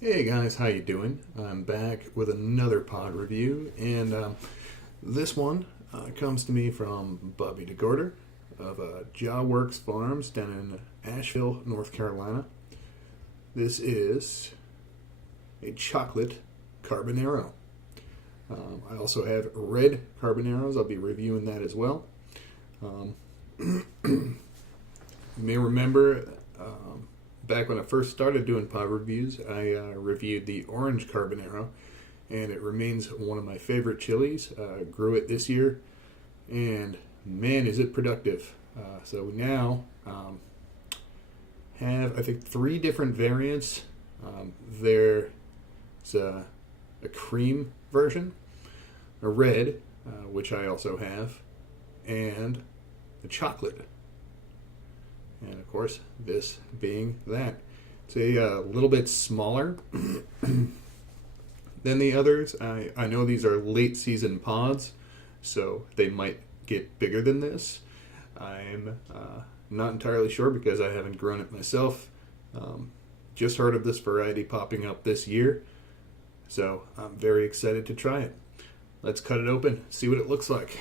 Hey guys, how you doing? I'm back with another pod review, and this one comes to me from Bobby DeGorder of Jawworks Farms down in Asheville, North Carolina. This is a chocolate carbonero. I also have red carboneros. I'll be reviewing that as well. You may remember back when I first started doing pod reviews, I reviewed the Orange Carbonero, and it remains one of my favorite chilies. Grew it this year, and man, is it productive. So now have, I think, three different variants. There's a cream version, a red, which I also have, and a chocolate. And of course, this being that. It's a little bit smaller than the others. I know these are late season pods, so they might get bigger than this. I'm not entirely sure because I haven't grown it myself. Just heard of this variety popping up this year, so I'm very excited to try it. Let's cut it open, see what it looks like.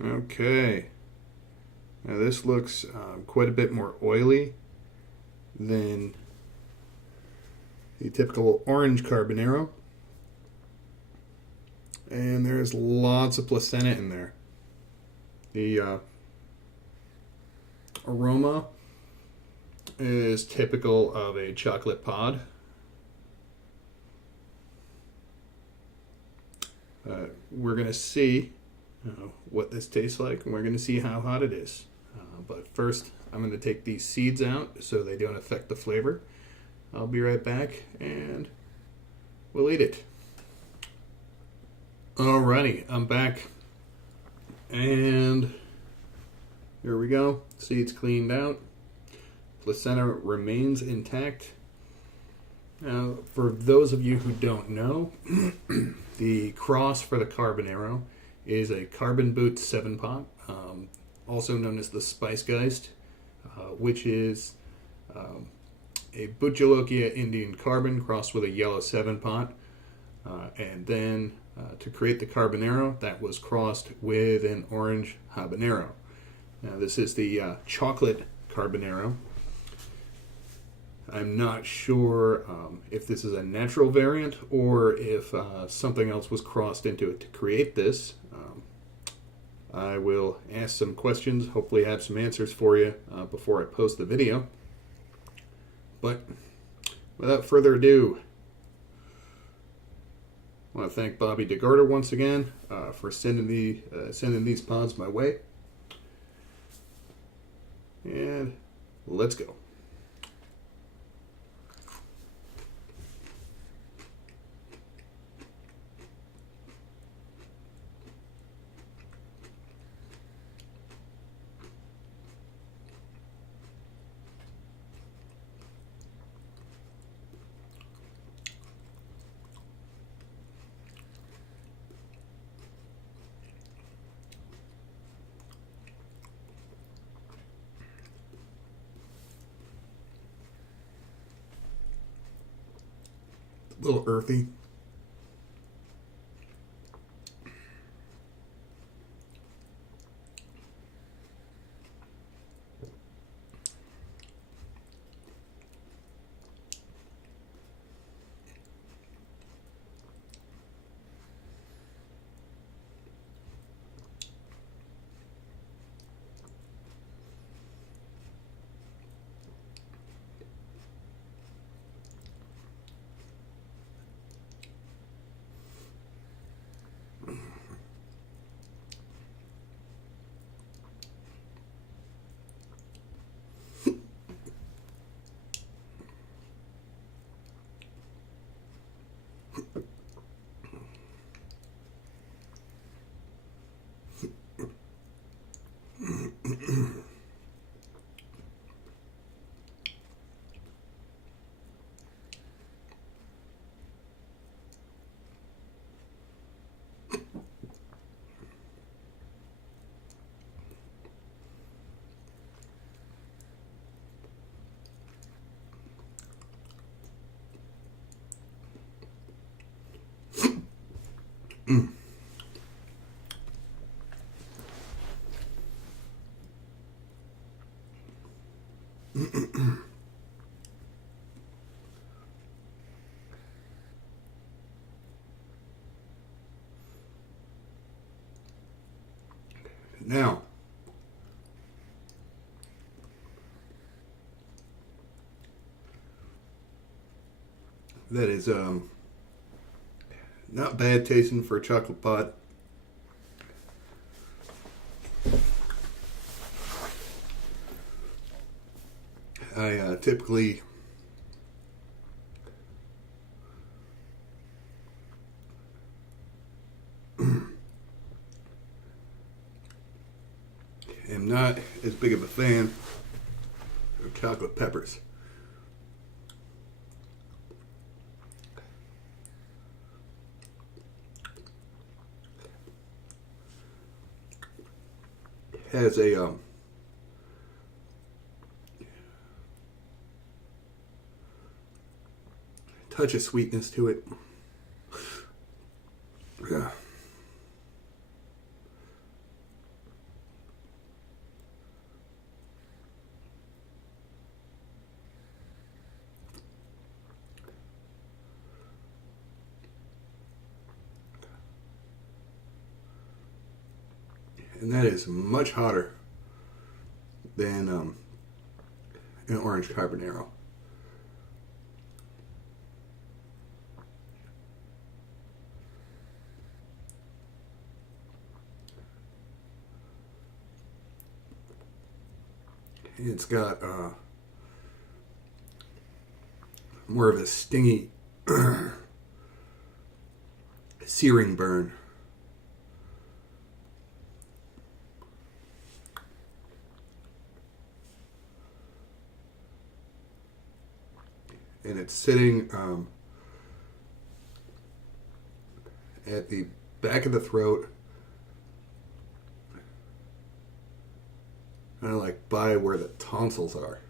Okay, now this looks quite a bit more oily than the typical Orange Carbonero, and there's lots of placenta in there. The aroma is typical of a chocolate pod. We're going to see what this tastes like, and we're going to see how hot it is. But first, I'm going to take these seeds out so they don't affect the flavor. I'll be right back, and we'll eat it. Alrighty, I'm back, and here we go. Seeds cleaned out. Placenta remains intact. Now, for those of you who don't know, the cross for the Carbonero is a Carbon Boot 7-pot, also known as the Spice Geist, which is a Butcholokia Indian Carbon crossed with a yellow 7-pot. And then to create the Carbonero, that was crossed with an Orange Habanero. Now, this is the Chocolate Carbonero. I'm not sure if this is a natural variant or if something else was crossed into it to create this. I will ask some questions, hopefully have some answers for you before I post the video. But without further ado, I want to thank Bobby DeGarter once again for sending these pods my way. And let's go. A little earthy. Now, that is not bad tasting for a chocolate pot. I typically am not as big of a fan of chocolate peppers. It has a touch of sweetness to it. Yeah. And that is much hotter than an Orange Carbonero. It's got more of a stingy, searing burn. And it's sitting at the back of the throat, kind of like by where the tonsils are.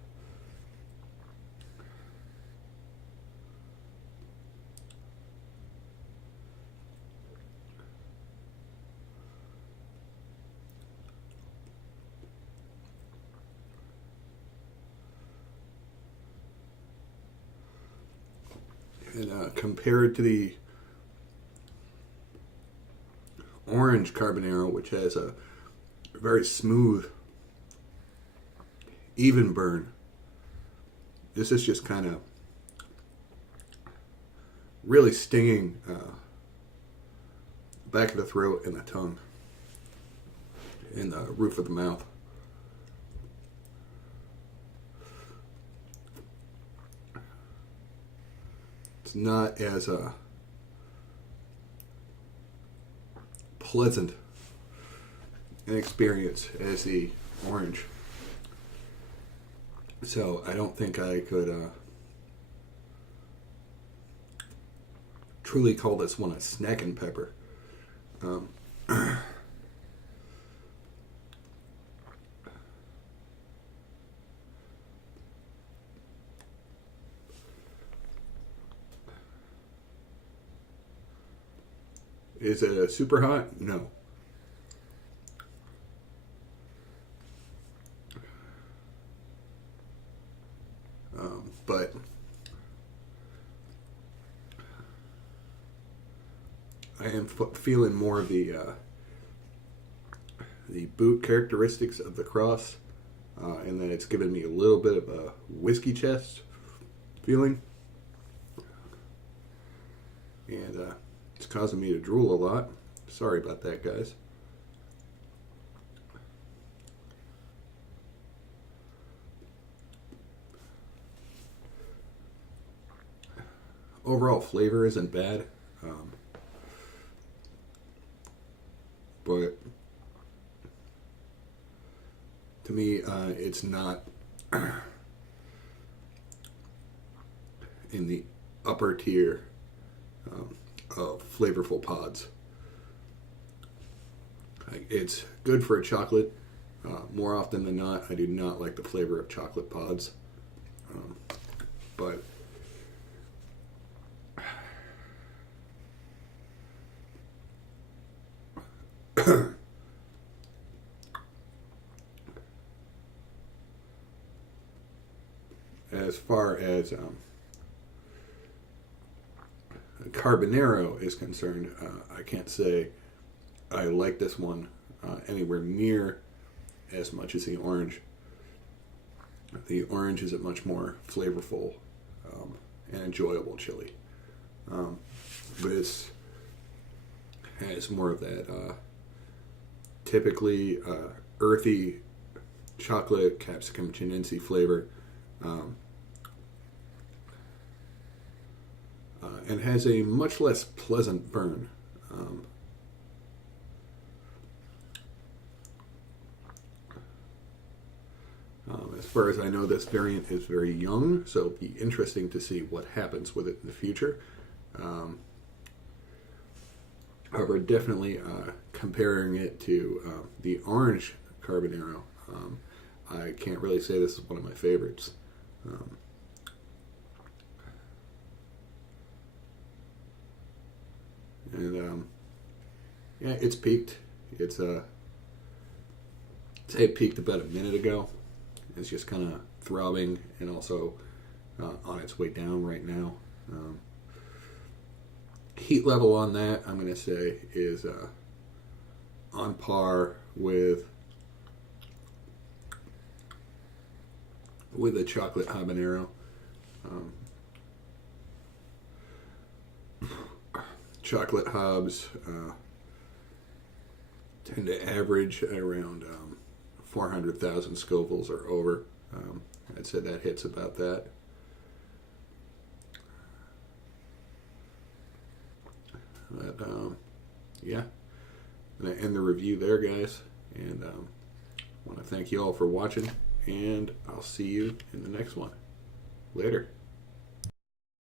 And compared to the Orange Carbonero, which has a very smooth, even burn, this is just kind of really stinging back of the throat and the tongue and the roof of the mouth. It's not as pleasant an experience as the orange. So I don't think I could truly call this one a snacking pepper. Is it a super hot? No. But I am feeling more of the boot characteristics of the cross, and that it's given me a little bit of a whiskey chest feeling, and it's causing me to drool a lot. Sorry about that, guys. Overall flavor isn't bad, but to me, it's not in the upper tier of flavorful pods. It's good for a chocolate. More often than not, I do not like the flavor of chocolate pods, but as far as Carbonero is concerned, I can't say I like this one anywhere near as much as the orange. The orange is a much more flavorful and enjoyable chili. This has more of that typically earthy chocolate capsicum chinense flavor, and has a much less pleasant burn. As far as I know, this variant is very young, so it'll be interesting to see what happens with it in the future. However, definitely comparing it to the Orange Carbonero, I can't really say this is one of my favorites. Yeah, it's peaked. It peaked about a minute ago. It's just kind of throbbing and also on its way down right now. Heat level on that, I'm going to say, is on par with a chocolate habanero. Chocolate hobs tend to average around 400,000 Scovilles or over. I'd say that hits about that. But yeah, I'm going to end the review there, guys. And I want to thank you all for watching, and I'll see you in the next one. Later.